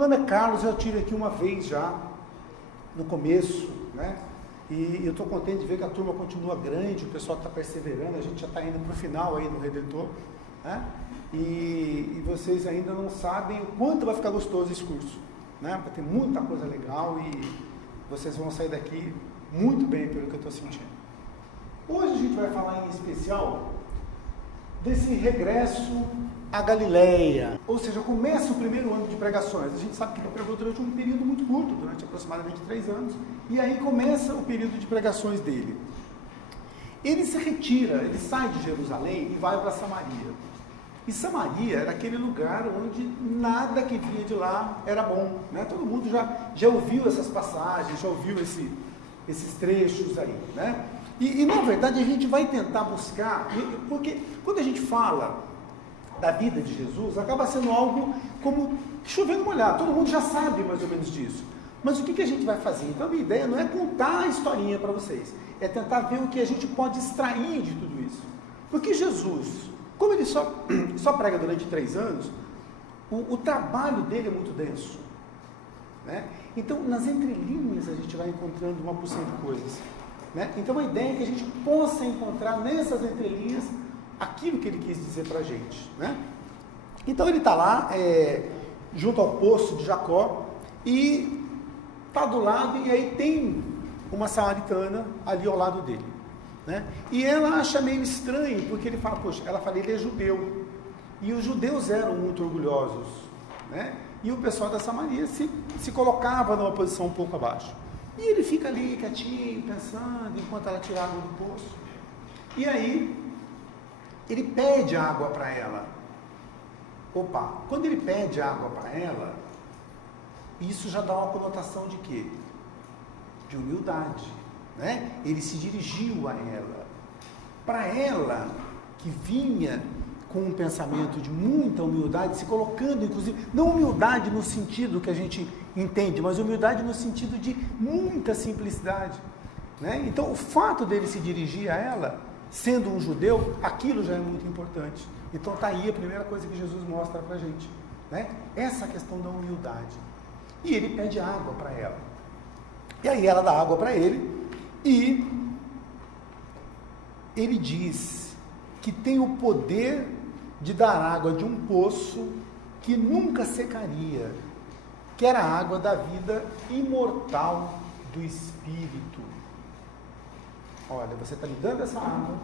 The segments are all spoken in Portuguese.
Meu nome é Carlos, eu tive aqui uma vez já, no começo, né? E eu estou contente de ver que a turma continua grande, o pessoal está perseverando, a gente já está indo para o final aí do Redentor, né? E vocês ainda não sabem o quanto vai ficar gostoso esse curso, né? Vai ter muita coisa legal e vocês vão sair daqui muito bem pelo que eu estou sentindo. Hoje a gente vai falar em especial desse regresso a Galileia, ou seja, começa o primeiro ano de pregações. A gente sabe que ele pregou durante um período muito curto, durante aproximadamente 3 anos, e aí começa o período de pregações dele. Ele se retira, ele sai de Jerusalém e vai para Samaria. E Samaria era aquele lugar onde nada que vinha de lá era bom, né? Todo mundo já ouviu essas passagens, já ouviu esses trechos aí, né? E na verdade a gente vai tentar buscar, porque quando a gente fala da vida de Jesus, acaba sendo algo como chovendo molhado, todo mundo já sabe mais ou menos disso. Mas o que a gente vai fazer? Então a minha ideia não é contar a historinha para vocês, é tentar ver o que a gente pode extrair de tudo isso. Porque Jesus, como ele só prega durante 3 anos, o trabalho dele é muito denso, né? Então nas entrelinhas a gente vai encontrando uma porção de coisas, né? Então a ideia é que a gente possa encontrar nessas entrelinhas aquilo que ele quis dizer para a gente, né? Então ele está lá, junto ao poço de Jacó, e está do lado, e aí tem uma samaritana ali ao lado dele, né? E ela acha meio estranho, porque ele fala, poxa, ela fala, ele é judeu, e os judeus eram muito orgulhosos, né? E o pessoal da Samaria se colocava numa posição um pouco abaixo. E ele fica ali quietinho, pensando, enquanto ela tira água do poço. E aí ele pede água para ela. Opa, quando ele pede água para ela, isso já dá uma conotação de quê? De humildade, né? Ele se dirigiu a ela. Para ela, que vinha com um pensamento de muita humildade, se colocando, inclusive, não humildade no sentido que a gente entende, mas humildade no sentido de muita simplicidade, né? Então, o fato dele se dirigir a ela, sendo um judeu, aquilo já é muito importante. Então está aí a primeira coisa que Jesus mostra para a gente, né? Essa questão da humildade. E ele pede água para ela. E aí ela dá água para ele, e ele diz que tem o poder de dar água de um poço que nunca secaria, que era a água da vida imortal do Espírito. Olha, você está me dando essa água,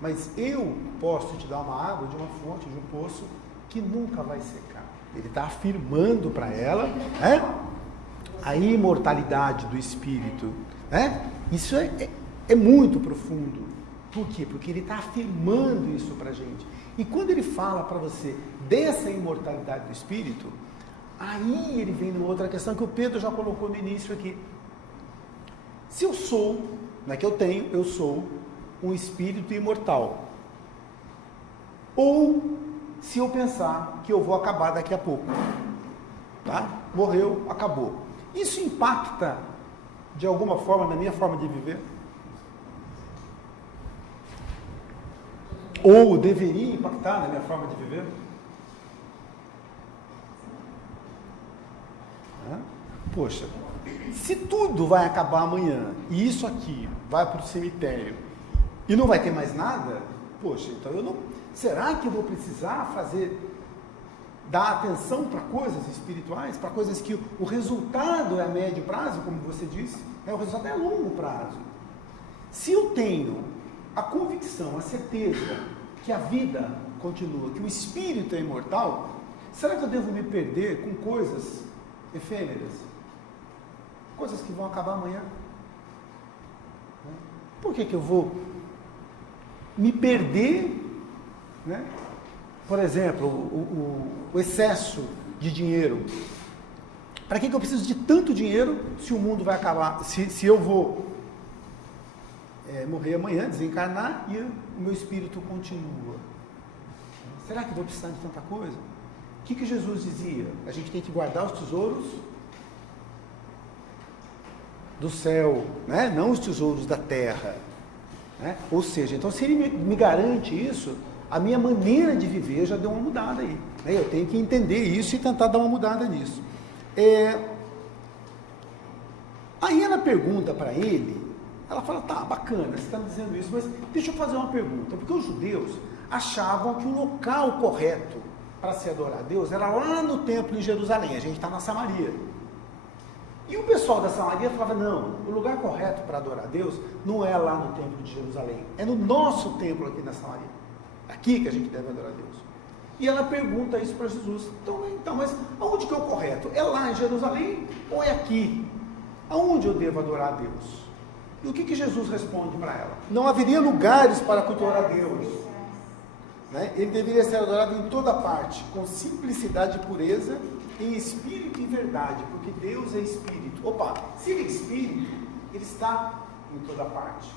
mas eu posso te dar uma água de uma fonte, de um poço, que nunca vai secar. Ele está afirmando para ela, né, a imortalidade do Espírito, né? Isso é muito profundo. Por quê? Porque ele está afirmando isso para a gente. E quando ele fala para você dessa imortalidade do Espírito, aí ele vem numa outra questão que o Pedro já colocou no início aqui. Se eu sou, não é que eu sou um espírito imortal. Ou se eu pensar que eu vou acabar daqui a pouco, tá? Morreu, acabou. Isso impacta de alguma forma na minha forma de viver? Ou deveria impactar na minha forma de viver? Poxa, se tudo vai acabar amanhã, e isso aqui vai para o cemitério, e não vai ter mais nada, poxa, então eu não... Será que eu vou precisar dar atenção para coisas espirituais, para coisas que o resultado é a médio prazo, como você disse, o resultado é a longo prazo? Se eu tenho a convicção, a certeza que a vida continua, que o espírito é imortal, será que eu devo me perder com coisas efêmeras? Coisas que vão acabar amanhã? Por que eu vou me perder, né? Por exemplo, o excesso de dinheiro. Para que eu preciso de tanto dinheiro se o mundo vai acabar, se eu vou morrer amanhã, desencarnar, e o meu espírito continua? Será que eu vou precisar de tanta coisa? O que Jesus dizia? A gente tem que guardar os tesouros do céu, né? Não os tesouros da terra, né? Ou seja, então se ele me garante isso, a minha maneira de viver já deu uma mudada aí, né? Eu tenho que entender isso e tentar dar uma mudada nisso. Aí ela pergunta para ele, ela fala, tá, bacana, você está me dizendo isso, mas deixa eu fazer uma pergunta, porque os judeus achavam que o local correto para se adorar a Deus era lá no templo em Jerusalém, a gente está na Samaria. E o pessoal da Samaria falava, não, o lugar correto para adorar a Deus não é lá no templo de Jerusalém, é no nosso templo aqui na Samaria, aqui que a gente deve adorar a Deus. E ela pergunta isso para Jesus, então, mas aonde que é o correto? É lá em Jerusalém ou é aqui? Aonde eu devo adorar a Deus? E o que Jesus responde para ela? Não haveria lugares para cultuar a Deus. Né? Ele deveria ser adorado em toda parte, com simplicidade e pureza, em espírito e verdade, porque Deus é espírito. Opa, se ele é espírito, ele está em toda parte.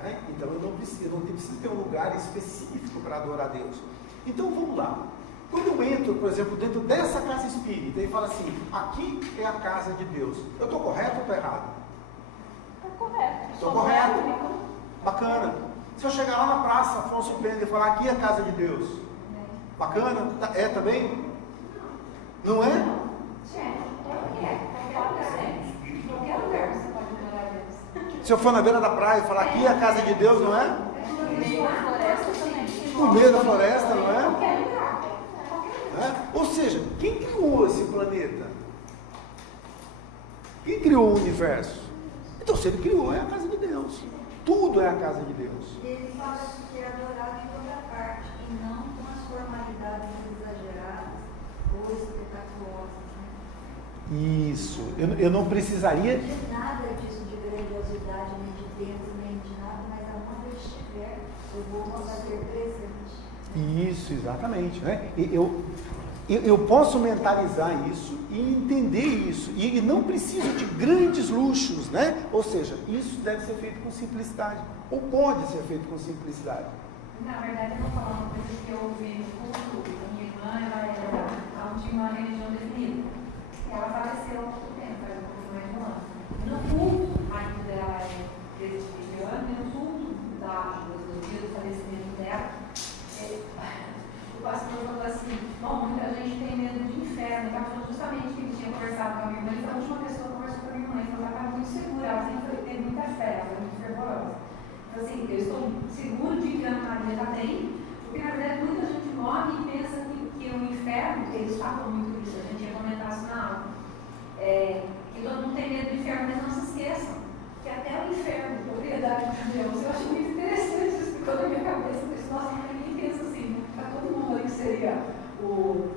Né? Então eu não preciso ter um lugar específico para adorar a Deus. Então vamos lá. Quando eu entro, por exemplo, dentro dessa casa espírita e falo assim, aqui é a casa de Deus, eu estou correto ou estou errado? Está correto. Estou correto? Bacana. Se eu chegar lá na praça Afonso Pena e falar, aqui é a casa de Deus, bacana? É também? Não é? Qualquer lugar você pode adorar a Deus. Se eu for na beira da praia e falar, aqui é a casa de Deus, não é? No meio da floresta também. No meio da floresta, não é? Qualquer lugar. Ou seja, quem criou esse planeta? Quem criou o universo? Então, se ele criou, é a casa de Deus. Tudo é a casa de Deus. Ele fala que é adorado em toda parte, e não com as formalidades exageradas ou espetaculosas. Né? Isso. Eu não precisaria... Não de nada disso de grandiosidade, nem de Deus, nem de nada, mas aonde eu estiver, eu vou fazer presente. Isso, exatamente. Né? Eu posso mentalizar isso e entender isso. E não preciso de grandes luxos, né? Ou seja, isso deve ser feito com simplicidade. Ou pode ser feito com simplicidade. Na verdade, eu vou falar uma coisa que eu ouvi no culto. A minha irmã, ela tinha uma religião definida. Ela faleceu há pouco tempo, faz um pouco mais de um ano. No culto, ainda dela é presbiteriana, no culto do dia do falecimento dela, o pastor falou assim, bom, muita gente tem medo de inferno. Ele falou justamente que ele tinha conversado com a minha irmã, ele foi a última pessoa que conversou com a minha irmã, ele falou que ela estava muito segura, ela sempre teve muita fé, ela foi muito fervorosa. Então assim, eu estou seguro de que a Ana Maria está bem, porque na verdade muita gente morre e pensa que o inferno, eles falam muito disso, a gente ia comentar isso na aula, que todo mundo tem medo do inferno, mas não se esqueçam, que até o inferno, propriedade de Deus, eu acho muito interessante isso, ficou na minha cabeça, porque nossa, ninguém pensa assim, para todo mundo ali que seria o,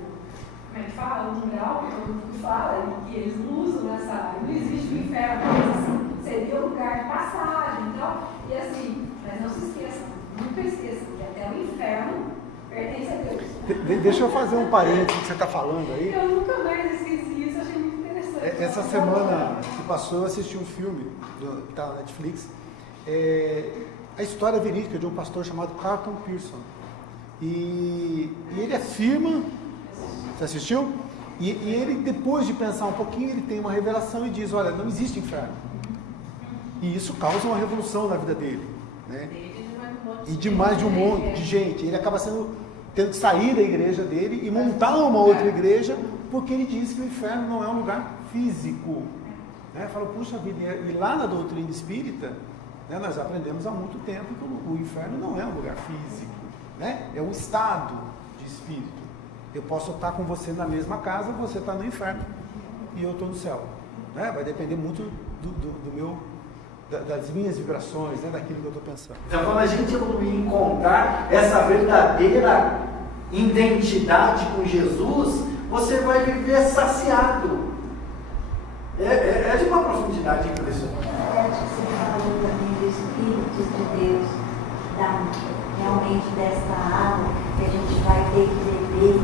como é que fala, o grau que todo mundo fala, e que eles não usam nessa área, não existe o inferno, mas assim, seria o lugar de passagem, então, e assim, mas não se esqueçam, nunca esqueçam, que até o inferno pertence a Deus. Deixa eu fazer um parênteses que você está falando aí. Eu nunca mais esqueci isso, achei muito interessante. Essa semana que passou, eu assisti um filme que está na Netflix, a história verídica de um pastor chamado Carlton Pearson. E ele afirma, você assistiu? E ele, depois de pensar um pouquinho, ele tem uma revelação e diz, olha, não existe inferno. E isso causa uma revolução na vida dele. Né? E de mais de um monte de gente. Ele acaba tendo que sair da igreja dele e montar uma outra igreja, porque ele diz que o inferno não é um lugar físico. Né? Fala, puxa vida, e lá na doutrina espírita, né, nós aprendemos há muito tempo que o inferno não é um lugar físico. Né? É um estado de espírito. Eu posso estar com você na mesma casa, você está no inferno e eu estou no céu. Né? Vai depender muito das minhas vibrações, né? Daquilo que eu estou pensando. Então, quando a gente encontrar essa verdadeira identidade com Jesus, você vai viver saciado. É de uma profundidade impressionante. Você falou também dos Espíritos de Deus, realmente dessa água que a gente vai ter que beber,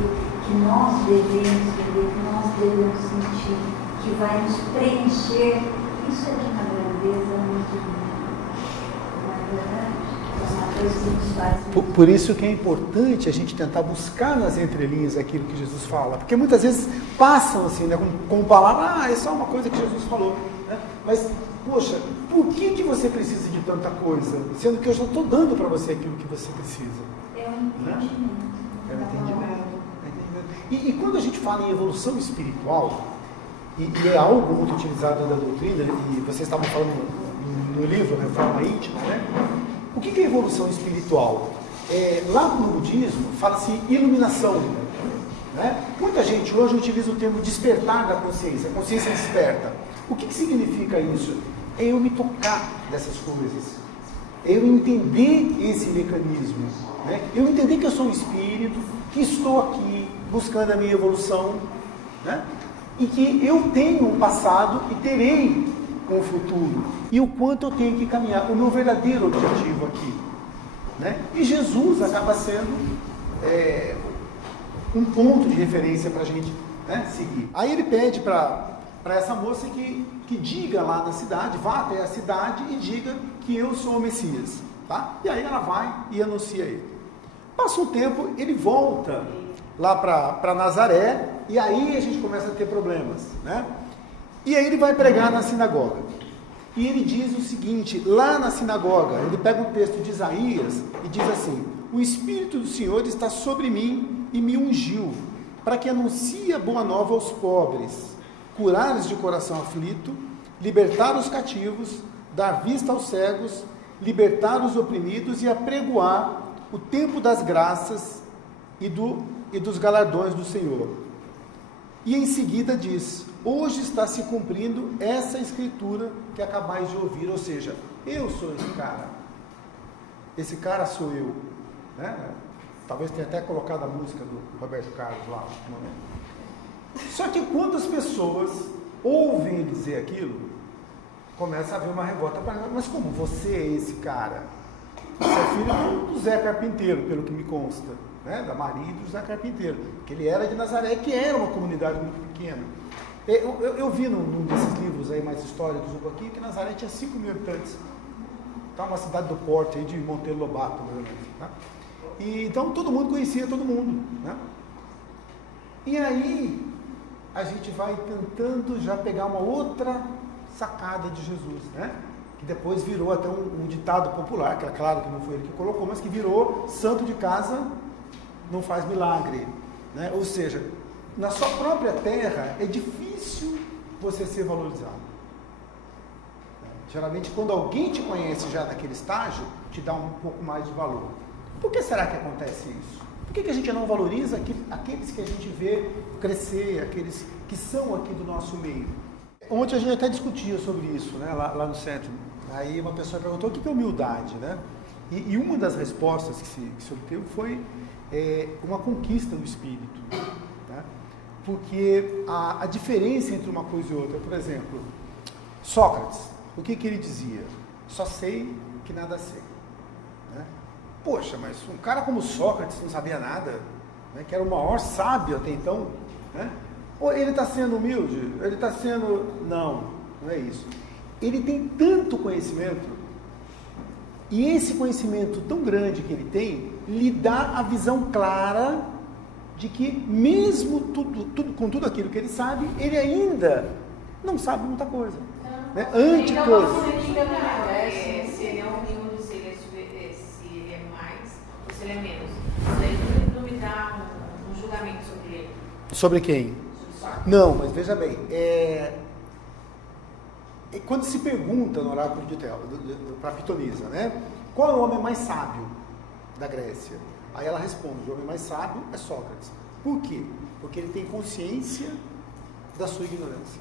que nós devemos beber, que nós devemos sentir, que vai nos preencher. Isso é de uma grandeza muito linda. Não é verdade? É uma coisa que nos faz. Por isso que é importante a gente tentar buscar nas entrelinhas aquilo que Jesus fala. Porque muitas vezes passam assim, né, com palavras, é só uma coisa que Jesus falou. Né? Mas, poxa, por que você precisa de tanta coisa? Sendo que eu já estou dando para você aquilo que você precisa. É um entendimento. É um entendimento. E quando a gente fala em evolução espiritual, e é algo muito utilizado na doutrina, e vocês estavam falando no livro Reforma Íntima, né? O que é evolução espiritual? Lá no budismo fala-se iluminação, né? Muita gente hoje utiliza o termo despertar da consciência, a consciência desperta. O que significa isso? É eu me tocar dessas coisas, é eu entender esse mecanismo, né? Eu entender que eu sou um espírito, que estou aqui buscando a minha evolução, né? E que eu tenho um passado e terei um futuro, e o quanto eu tenho que caminhar, o meu verdadeiro objetivo aqui, né? E Jesus acaba sendo um ponto de referência para a gente, né, seguir. Aí ele pede para essa moça que diga lá na cidade, vá até a cidade e diga que eu sou o Messias, tá? E aí ela vai e anuncia ele. Passa um tempo, ele volta lá para Nazaré, e aí a gente começa a ter problemas, né? E aí ele vai pregar na sinagoga. E ele diz o seguinte, lá na sinagoga, ele pega um texto de Isaías e diz assim: o Espírito do Senhor está sobre mim e me ungiu, para que anuncie a boa nova aos pobres, curar os de coração aflito, libertar os cativos, dar vista aos cegos, libertar os oprimidos e apregoar o tempo das graças e dos galardões do Senhor. E em seguida diz: hoje está se cumprindo essa escritura que acabais de ouvir, ou seja, eu sou esse cara sou eu, né? Talvez tenha até colocado a música do Roberto Carlos lá no momento. Só que quando as pessoas ouvem ele dizer aquilo, começa a haver uma revolta. Mas como você é esse cara? Você é filho do Zé Carpinteiro, pelo que me consta, né? Da Maria e do Zé Carpinteiro, que ele era de Nazaré, que era uma comunidade muito pequena. Eu vi num desses livros aí mais históricos um pouquinho, que Nazaré tinha 5 mil habitantes. Tá, uma cidade do porte aí de Monteiro Lobato, mais ou menos, né? E então todo mundo conhecia todo mundo, né? E aí a gente vai tentando já pegar uma outra sacada de Jesus, né? Que depois virou até um ditado popular, que é claro que não foi ele que colocou, mas que virou: santo de casa não faz milagre, né? Ou seja, na sua própria terra é difícil você ser valorizado. Geralmente quando alguém te conhece já naquele estágio, te dá um pouco mais de valor. Por que será que acontece isso? Por que a gente não valoriza aqueles que a gente vê crescer, aqueles que são aqui do nosso meio? Ontem a gente até discutia sobre isso, né, lá no centro. Aí uma pessoa perguntou o que é humildade, né? E uma das respostas que se obteve foi uma conquista do espírito, né? Porque a diferença entre uma coisa e outra, por exemplo, Sócrates, o que ele dizia? Só sei que nada sei, né? Poxa, mas um cara como Sócrates não sabia nada, né, que era o maior sábio até então, né? Ou ele está sendo humilde? Ele está sendo... Não é isso. Ele tem tanto conhecimento, e esse conhecimento tão grande que ele tem, lhe dá a visão clara de que mesmo com tudo aquilo que ele sabe, ele ainda não sabe muita coisa, né? Anticoisa. Se ele é humilde, se ele é mais ou se ele é menos. Isso aí não me dá um julgamento sobre ele. Sobre quem? Não, mas veja bem, quando se pergunta no oráculo de para Pitonisa, né, qual é o homem mais sábio da Grécia? Aí ela responde: o homem mais sábio é Sócrates. Por quê? Porque ele tem consciência da sua ignorância.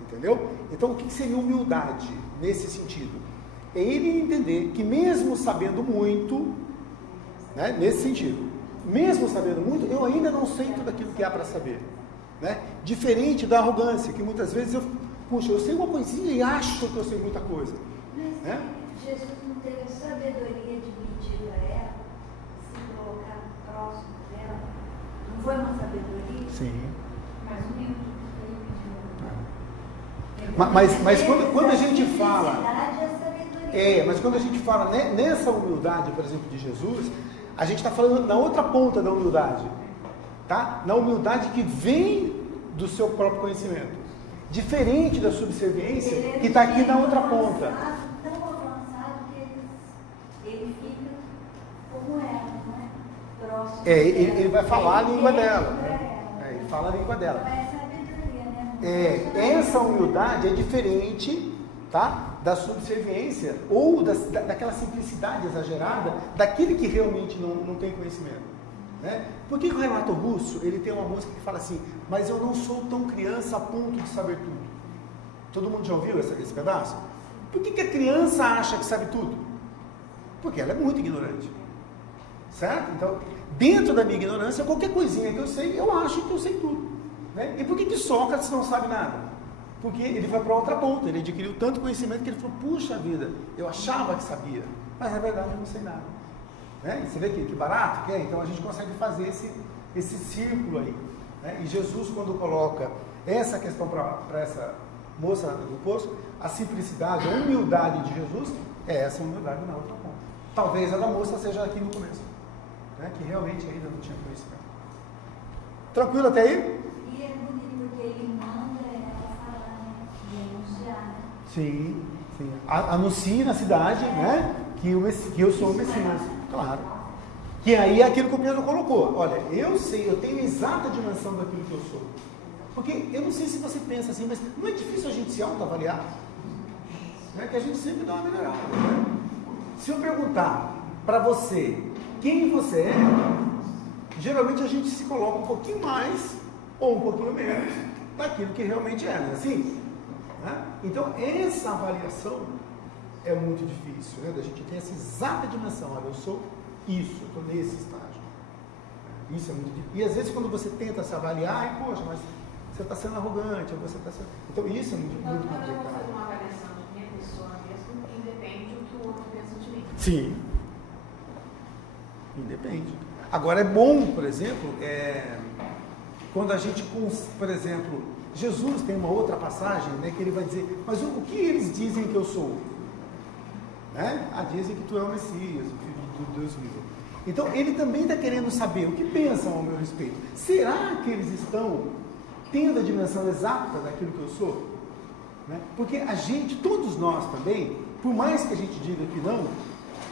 Entendeu? Então, o que seria humildade nesse sentido? É ele entender que mesmo sabendo muito, né, nesse sentido, mesmo sabendo muito, eu ainda não sei tudo aquilo que há para saber, né? Diferente da arrogância, que muitas vezes eu sei uma coisinha e acho que eu sei muita coisa, né? Jesus não teve a sabedoria de medir a ela, se colocar próximo dela. Não foi uma sabedoria? Sim. Mas humilde. Mas quando a gente fala... mas quando a gente fala nessa humildade, por exemplo, de Jesus, a gente está falando na outra ponta da humildade, tá? Na humildade que vem do seu próprio conhecimento, diferente da subserviência que está aqui na outra ponta. Tão avançado que ele fica como ela, não é? posso. Ele vai falar a língua dela. Ele fala a língua dela. É sabedoria, né? Essa humildade é diferente, tá? Da subserviência ou daquela simplicidade exagerada daquele que realmente não tem conhecimento. Né? Por que o Renato Russo ele tem uma música que fala assim, mas eu não sou tão criança a ponto de saber tudo? Todo mundo já ouviu esse pedaço? Por que a criança acha que sabe tudo? Porque ela é muito ignorante. Certo? Então, dentro da minha ignorância, qualquer coisinha que eu sei, eu acho que eu sei tudo. Né? E por que Sócrates não sabe nada? Porque ele foi para outra ponta, ele adquiriu tanto conhecimento que ele falou, puxa vida, eu achava que sabia, mas na verdade eu não sei nada. Né? E você vê que barato que é? Então a gente consegue fazer esse círculo aí. Né? E Jesus, quando coloca essa questão para essa moça do poço, a simplicidade, a humildade de Jesus, é essa humildade na outra ponta. Talvez a da moça seja aqui no começo, né? Que realmente ainda não tinha conhecimento. Tranquilo até aí? E é bonito porque ele manda ela falar, né? E anunciar, né? Sim. Anuncie na cidade, né? Que eu sou o Messias. Claro. Que aí é aquilo que o Pedro colocou. Olha, eu sei, eu tenho a exata dimensão daquilo que eu sou. Porque eu não sei se você pensa assim, mas não é difícil a gente se autoavaliar. É que a gente sempre dá uma melhorada. Né? Se eu perguntar para você quem você é, geralmente a gente se coloca um pouquinho mais ou um pouquinho menos daquilo que realmente é, não é assim? Né? Então, essa avaliação é muito difícil, né? Da gente ter essa exata dimensão. Olha, eu sou isso, eu estou nesse estágio. Isso é muito difícil. E às vezes quando você tenta se avaliar, ai, poxa, mas você está sendo arrogante, ou você está sendo... Então isso é muito Então, quando eu vou complicado. fazer uma avaliação de minha pessoa mesmo, independe do que o outro pensa de mim. Sim. Independe. Agora é bom, por exemplo, quando a gente, por exemplo, Jesus tem uma outra passagem, né, que ele vai dizer, mas o que eles dizem que eu sou? Né? Dizem que tu é o Messias, o Filho do Deus vivo. Então ele também está querendo saber o que pensam ao meu respeito. Será que eles estão tendo a dimensão exata daquilo que eu sou? Né? Porque a gente, todos nós também, por mais que a gente diga que não,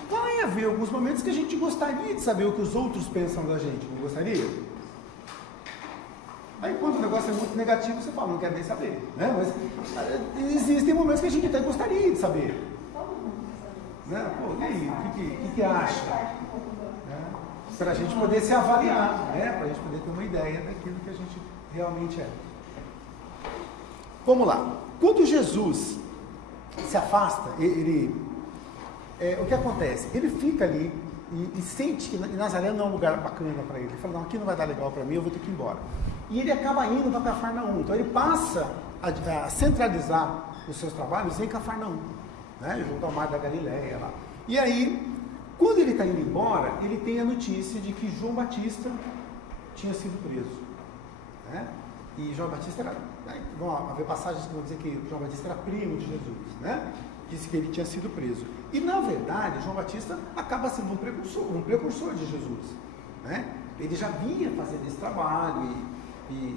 vai haver alguns momentos que a gente gostaria de saber o que os outros pensam da gente, não gostaria? Aí quando o negócio é muito negativo, você fala, não quero nem saber. Né? Mas existem momentos que a gente até gostaria de saber. Né? Pô, e aí, o que acha? Né? Para a gente poder se avaliar, né? Para a gente poder ter uma ideia daquilo que a gente realmente é. Vamos lá. Quando Jesus se afasta, o que acontece? Ele fica ali e sente que Nazaré não é um lugar bacana para ele. Ele fala, não, aqui não vai dar legal para mim, eu vou ter que ir embora. E ele acaba indo para Cafarnaum. Então ele passa a centralizar os seus trabalhos em Cafarnaum, né? Junto ao Mar da Galileia lá. E aí, quando ele está indo embora, ele tem a notícia de que João Batista tinha sido preso. Né? E João Batista era... Vão haver passagens que vão dizer que João Batista era primo de Jesus, né? Disse que ele tinha sido preso. E na verdade, João Batista acaba sendo um precursor de Jesus, né? Ele já vinha fazendo esse trabalho e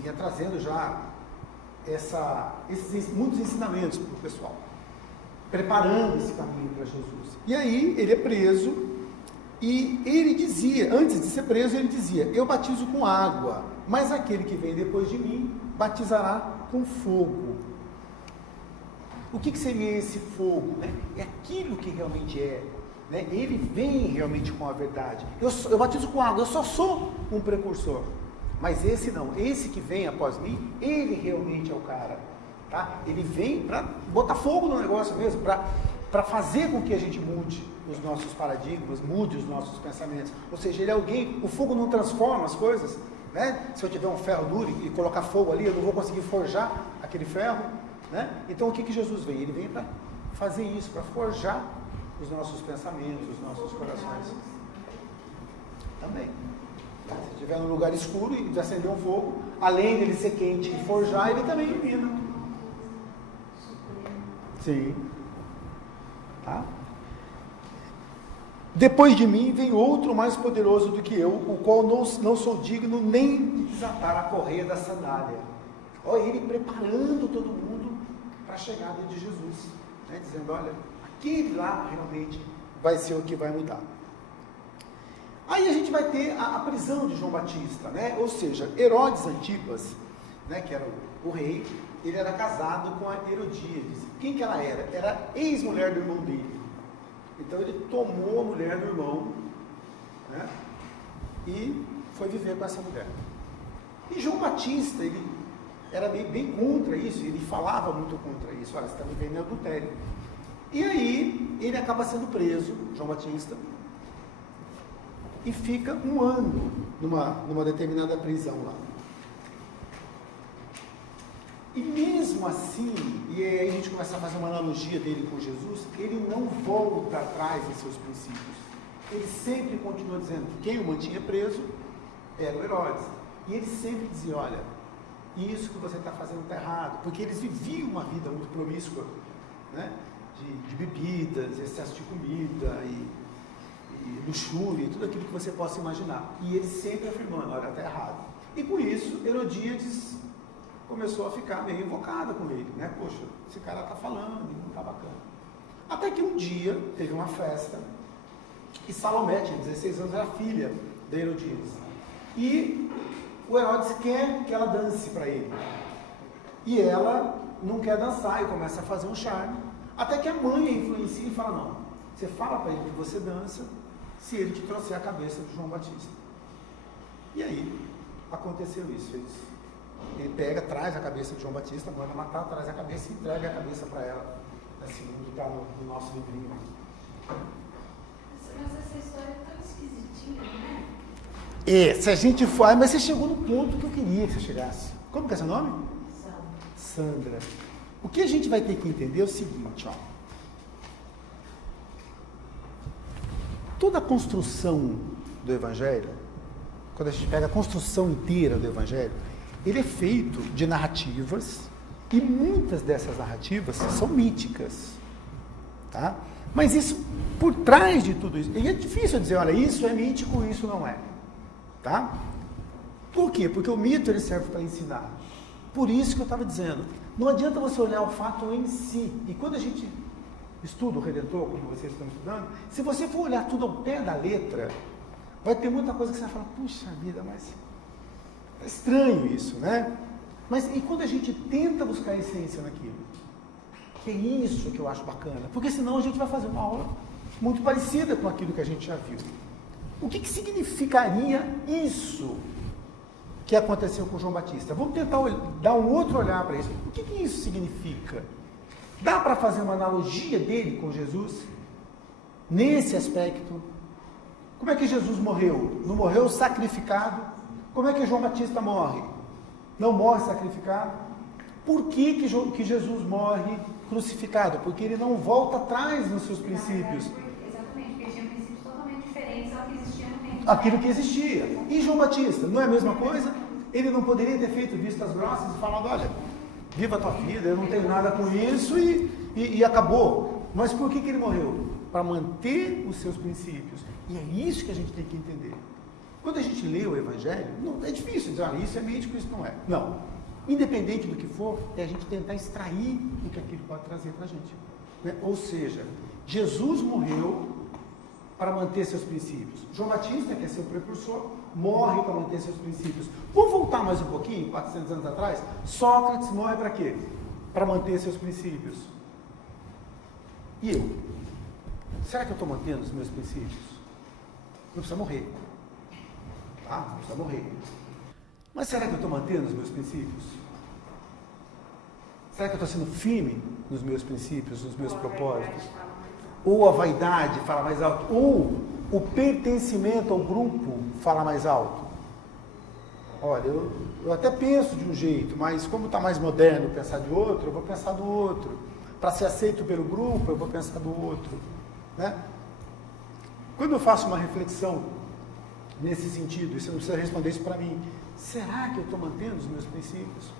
vinha trazendo já muitos ensinamentos para o pessoal, preparando esse caminho para Jesus. E aí ele é preso e ele dizia, antes de ser preso, ele dizia, eu batizo com água, mas aquele que vem depois de mim batizará com fogo. O que seria esse fogo? Né? É aquilo que realmente é. Né? Ele vem realmente com a verdade. Eu batizo com água, eu só sou um precursor. Mas esse não, esse que vem após mim, ele realmente é o cara. Tá? Ele vem para botar fogo no negócio mesmo, para fazer com que a gente mude os nossos paradigmas, mude os nossos pensamentos. Ou seja, ele é alguém, o fogo não transforma as coisas. Né? Se eu tiver um ferro duro e colocar fogo ali, eu não vou conseguir forjar aquele ferro. Né? Então o que Jesus vem? Ele vem para fazer isso, para forjar os nossos pensamentos, os nossos corações. Também. Se estiver num lugar escuro e acender um fogo, além dele ser quente e forjar, ele também ilumina. Sim. Tá? Depois de mim vem outro mais poderoso do que eu, o qual não sou digno nem de desatar a correia da sandália. Olha ele preparando todo mundo para a chegada de Jesus, né? Dizendo, olha, aquele lá realmente vai ser o que vai mudar. Aí Aí a gente vai ter a prisão de João Batista, né? Ou seja, Herodes Antipas, né, que era o rei, ele era casado com a Herodíades. Quem que ela era? Era ex-mulher do irmão dele. Então ele tomou a mulher do irmão, né, e foi viver com essa mulher. E João Batista, ele era bem contra isso, ele falava muito contra isso. Olha, você está vivendo em adultério. E aí ele acaba sendo preso, João Batista, e fica um ano numa determinada prisão lá. E mesmo assim, e aí a gente começa a fazer uma analogia dele com Jesus, ele não volta atrás dos seus princípios. Ele sempre continua dizendo que quem o mantinha preso era o Herodes. E ele sempre dizia, olha, isso que você está fazendo está errado, porque eles viviam uma vida muito promíscua, né? De bebidas, excesso de comida e luxúria, tudo aquilo que você possa imaginar. E ele sempre afirmando, olha, está errado. E com isso, Herodíades começou a ficar meio invocada com ele, né? Poxa, esse cara está falando, não está bacana. Até que um dia teve uma festa e Salomé, tinha 16 anos, era filha de Herodíades. E o Herodes quer que ela dance para ele. E ela não quer dançar e começa a fazer um charme. Até que a mãe a influencia e fala, não, você fala para ele que você dança se ele te trouxer a cabeça de João Batista. E aí, aconteceu isso. Ele pega, traz a cabeça de João Batista, manda matar, traz a cabeça e entrega a cabeça para ela. Assim, que está no nosso livrinho. Mas essa história é tão esquisitinha, né? Se a gente for... mas você chegou no ponto que eu queria que você chegasse. Como que é seu nome? Sandra. O que a gente vai ter que entender é o seguinte, ó. Toda a construção do Evangelho, quando a gente pega a construção inteira do Evangelho, ele é feito de narrativas, e muitas dessas narrativas são míticas, tá? Mas isso, por trás de tudo isso, e é difícil dizer, olha, isso é mítico, isso não é, tá? Por quê? Porque o mito, ele serve para ensinar. Por isso que eu estava dizendo, não adianta você olhar o fato em si, e quando a gente estuda o Redentor, como vocês estão estudando, se você for olhar tudo ao pé da letra, vai ter muita coisa que você vai falar, puxa vida, mas é estranho isso, né? Mas e quando a gente tenta buscar a essência naquilo? Que é isso que eu acho bacana, porque senão a gente vai fazer uma aula muito parecida com aquilo que a gente já viu. O que significaria isso que aconteceu com João Batista? Vamos tentar dar um outro olhar para isso. O que isso significa? Dá para fazer uma analogia dele com Jesus? Nesse aspecto? Como é que Jesus morreu? Não morreu sacrificado? Como é que João Batista morre? Não morre sacrificado? Por que Jesus morre crucificado? Porque ele não volta atrás nos seus princípios. Exatamente, porque tinha princípios totalmente diferentes ao que existia no tempo. Aquilo que existia. E João Batista, não é a mesma coisa? Ele não poderia ter feito vistas grossas e falado, olha, viva a tua vida, eu não tenho nada com isso e acabou. Mas por que ele morreu? Para manter os seus princípios. E é isso que a gente tem que entender. Quando a gente lê o Evangelho, não, é difícil dizer, olha, isso é mítico, isso não é. Não. Independente do que for, é a gente tentar extrair o que aquilo pode trazer para a gente. Né? Ou seja, Jesus morreu para manter seus princípios. João Batista, que é seu precursor, morre para manter seus princípios. Vamos voltar mais um pouquinho, 400 anos atrás? Sócrates morre para quê? Para manter seus princípios. E eu? Será que eu estou mantendo os meus princípios? Não precisa morrer. Tá? Não precisa morrer. Mas será que eu estou mantendo os meus princípios? Será que eu estou sendo firme nos meus princípios, nos meus propósitos? Ou a vaidade fala mais alto? Ou o pertencimento ao grupo fala mais alto? Olha, eu até penso de um jeito, mas como está mais moderno pensar de outro, eu vou pensar do outro. Para ser aceito pelo grupo, eu vou pensar do outro. Né? Quando eu faço uma reflexão nesse sentido, e você não precisa responder isso para mim, será que eu estou mantendo os meus princípios?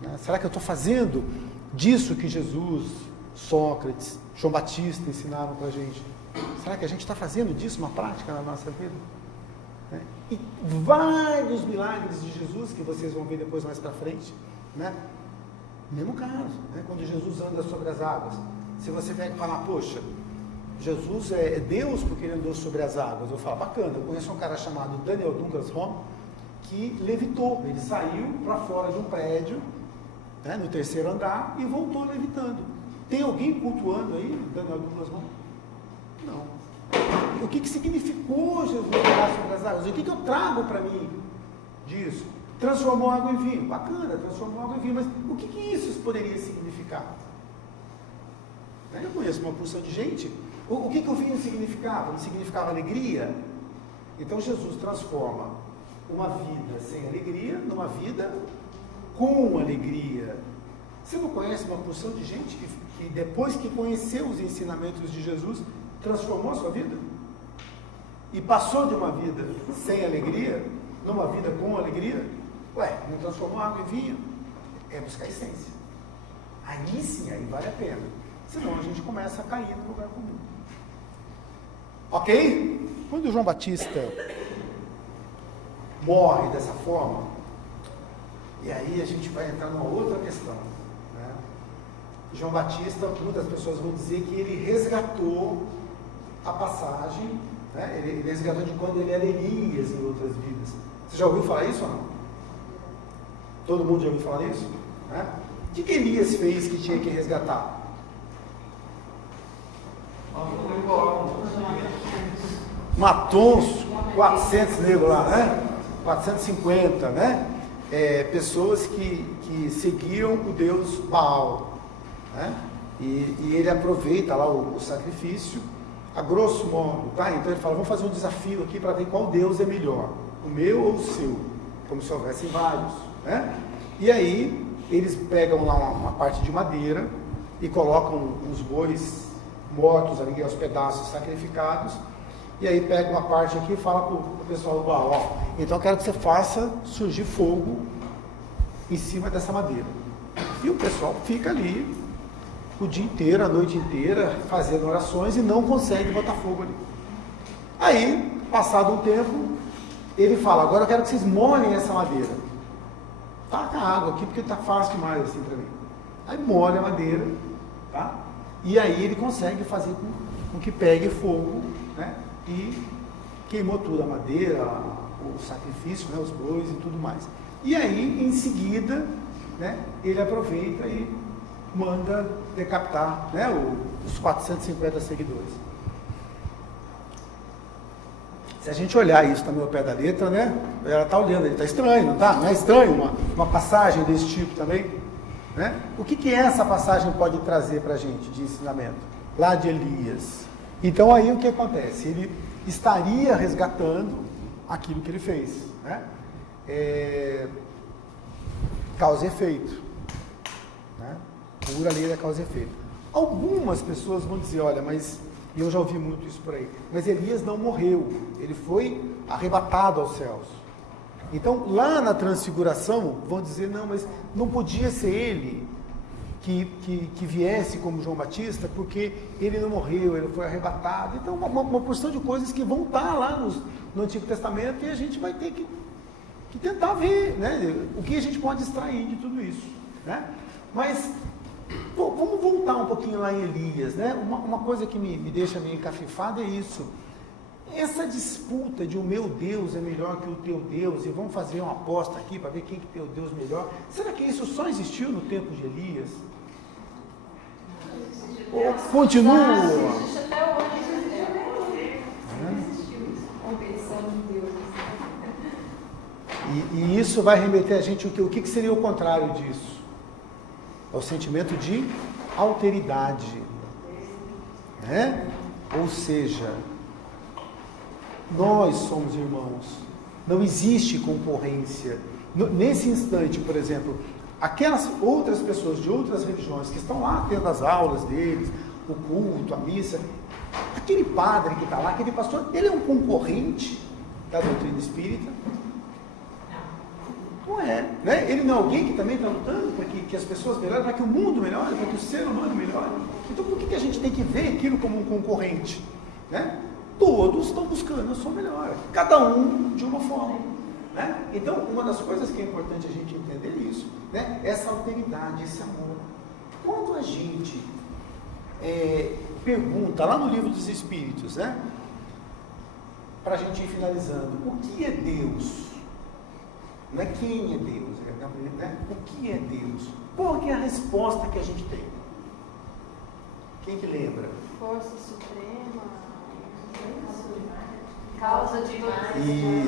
Né? Será que eu estou fazendo disso que Jesus, Sócrates, João Batista ensinaram para a gente? Será que a gente está fazendo disso uma prática na nossa vida? Né? E vários milagres de Jesus, que vocês vão ver depois mais para frente, né? Mesmo caso, né? Quando Jesus anda sobre as águas, se você vier falar, poxa, Jesus é Deus porque ele andou sobre as águas. Eu falo, bacana, eu conheço um cara chamado Daniel Douglas Home, que levitou, ele saiu para fora de um prédio, né, no 3º andar, e voltou levitando. Tem alguém cultuando aí Daniel Douglas Home? Não. O que significou Jesus andar sobre as águas? O que eu trago para mim disso? Transformou água em vinho. Bacana, transformou água em vinho, mas o que isso poderia significar? Eu conheço uma porção de gente. O que o vinho significava? Ele significava alegria. Então Jesus transforma uma vida sem alegria numa vida com alegria. Você não conhece uma porção de gente que depois que conheceu os ensinamentos de Jesus, transformou a sua vida? E passou de uma vida sem alegria numa vida com alegria? Ué, não transformou água em vinho? É buscar a essência. Aí sim, aí vale a pena. Senão a gente começa a cair no lugar comum. Ok? Quando o João Batista morre dessa forma, e aí a gente vai entrar numa outra questão, né? João Batista, muitas pessoas vão dizer que ele resgatou a passagem, né? Ele resgatou de quando ele era Elias em outras vidas. Você já ouviu falar isso ou não? Todo mundo já ouviu falar isso? Né? O que Elias fez que tinha que resgatar? Matou uns 400 negros lá, né? 450, né? Pessoas que seguiam o Deus Baal, né? E ele aproveita lá o sacrifício, a grosso modo, tá? Então ele fala, vamos fazer um desafio aqui para ver qual Deus é melhor, o meu ou o seu, como se houvessem vários, né? E aí eles pegam lá uma parte de madeira e colocam os bois mortos ali, aos pedaços sacrificados, e aí pega uma parte aqui e fala para o pessoal do Baal, ó, então eu quero que você faça surgir fogo em cima dessa madeira. E o pessoal fica ali o dia inteiro, a noite inteira, fazendo orações e não consegue botar fogo ali. Aí, passado um tempo, ele fala, agora eu quero que vocês molhem essa madeira. Taca água aqui, porque está fácil demais assim para mim. Aí molha a madeira, tá? E aí ele consegue fazer com que pegue fogo, né? E queimou tudo, a madeira, o sacrifício, né? Os bois e tudo mais. E aí, em seguida, né? Ele aproveita e manda decapitar, né? Os 450 seguidores. Se a gente olhar isso também ao pé da letra, né? Ela está olhando, ele está estranho, não está? Não é estranho uma passagem desse tipo também? Né? O que essa passagem pode trazer para a gente de ensinamento? Lá de Elias. Então aí o que acontece? Ele estaria resgatando aquilo que ele fez, né? Causa e efeito, né? Pura lei da causa e efeito. Algumas pessoas vão dizer, olha, mas eu já ouvi muito isso por aí, mas Elias não morreu, ele foi arrebatado aos céus. Então, lá na transfiguração, vão dizer, não, mas não podia ser ele que viesse como João Batista, porque ele não morreu, ele foi arrebatado. Então, uma porção de coisas que vão estar lá no Antigo Testamento e a gente vai ter que tentar ver, né, o que a gente pode extrair de tudo isso, né? Mas, vamos voltar um pouquinho lá em Elias, né? Uma coisa que me deixa meio encafifado é isso. Essa disputa de o meu Deus é melhor que o teu Deus, e vamos fazer uma aposta aqui para ver quem que tem o Deus melhor. Será que isso só existiu no tempo de Elias? Ou continua? Existe até hoje. Existiu isso. Competição de Deus. E isso vai remeter a gente o que seria o contrário disso? É o sentimento de alteridade, né? Ou seja, nós somos irmãos, não existe concorrência. Nesse instante, por exemplo, aquelas outras pessoas de outras religiões que estão lá tendo as aulas deles, o culto, a missa, aquele padre que está lá, aquele pastor, ele é um concorrente da doutrina espírita? Não é, né? Ele não é alguém que também está lutando para que as pessoas melhorem, para que o mundo melhore, para que o ser humano melhore. Então por que a gente tem que ver aquilo como um concorrente, né? Todos estão buscando a sua melhora, cada um de uma forma, né? Então, uma das coisas que é importante a gente entender é isso, né? Essa alteridade, esse amor. Quando a gente pergunta lá no Livro dos Espíritos, né? Para a gente ir finalizando, o que é Deus? Não é quem é Deus, né? O que é Deus? Qual que é a resposta que a gente tem? Quem que lembra? Força suprema. Causa de todas.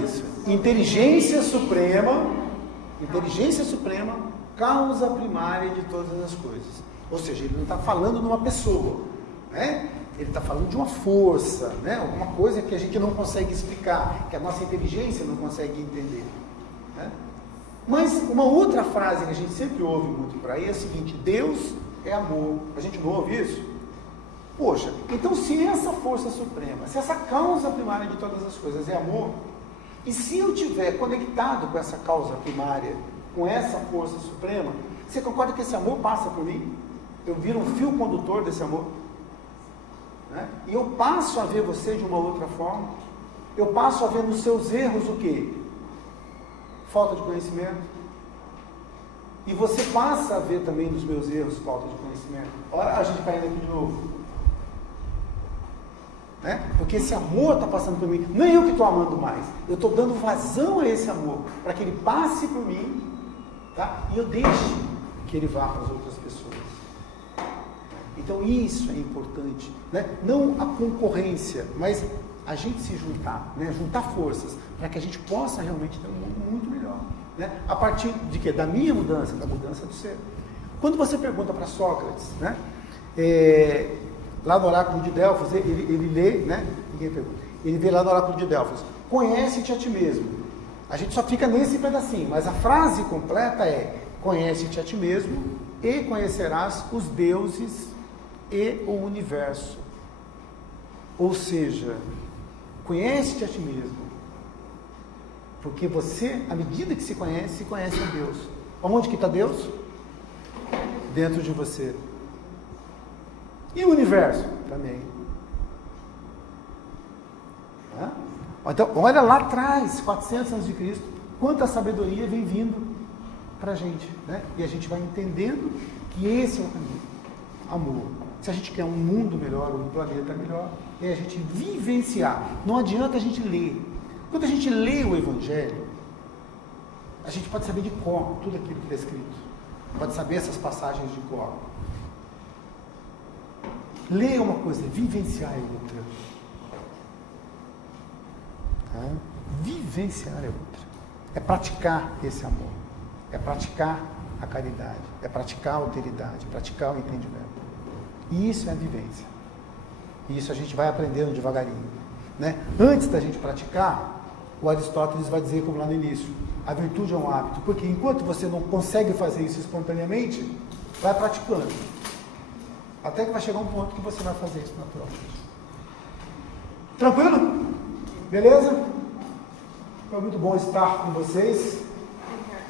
Isso. Inteligência suprema, causa primária de todas as coisas. Ou seja, ele não está falando de uma pessoa, né? Ele está falando de uma força, né? Alguma coisa que a gente não consegue explicar, que a nossa inteligência não consegue entender, né? Mas uma outra frase que a gente sempre ouve muito por aí é a seguinte: Deus é amor. A gente não ouve isso? Poxa, então se essa força suprema, se essa causa primária de todas as coisas é amor, e se eu estiver conectado com essa causa primária, com essa força suprema, você concorda que esse amor passa por mim? Eu viro um fio condutor desse amor, né? E eu passo a ver você de uma outra forma. Eu passo a ver nos seus erros o quê? Falta de conhecimento. E você passa a ver também nos meus erros falta de conhecimento. Olha a gente caindo aqui de novo, né? Porque esse amor está passando por mim. Não é eu que estou amando mais, eu estou dando vazão a esse amor para que ele passe por mim, tá? E eu deixe que ele vá para as outras pessoas. Então isso é importante, né? Não a concorrência, mas a gente se juntar, né? Juntar forças para que a gente possa realmente ter um mundo muito melhor, né? A partir de quê? Da minha mudança, da mudança do ser. Quando você pergunta para Sócrates, né? Lá no oráculo de Delfos, ele lê, né? Ninguém pergunta. Ele vê lá no oráculo de Delfos: conhece-te a ti mesmo. A gente só fica nesse pedacinho, mas a frase completa é: conhece-te a ti mesmo e conhecerás os deuses e o universo. Ou seja, conhece-te a ti mesmo, porque você, à medida que se conhece a Deus. Onde que está Deus? Dentro de você. E o universo? Também. Tá? Então, olha lá atrás, 400 anos de Cristo, quanta sabedoria vem vindo para a gente, né? E a gente vai entendendo que esse é o caminho. Amor. Se a gente quer um mundo melhor, um planeta melhor, é a gente vivenciar. Não adianta a gente ler. Quando a gente lê o Evangelho, a gente pode saber de cor tudo aquilo que está escrito. Pode saber essas passagens de cor. Ler é uma coisa, vivenciar é outra. Tá? Vivenciar é outra. É praticar esse amor. É praticar a caridade. É praticar a alteridade. Praticar o entendimento. E isso é a vivência. E isso a gente vai aprendendo devagarinho, né? Antes da gente praticar, o Aristóteles vai dizer, como lá no início, a virtude é um hábito. Porque enquanto você não consegue fazer isso espontaneamente, vai praticando. Até que vai chegar um ponto que você vai fazer isso naturalmente. Tranquilo? Beleza? Foi muito bom estar com vocês.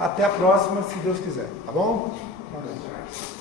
Até a próxima, se Deus quiser. Tá bom? Boa noite.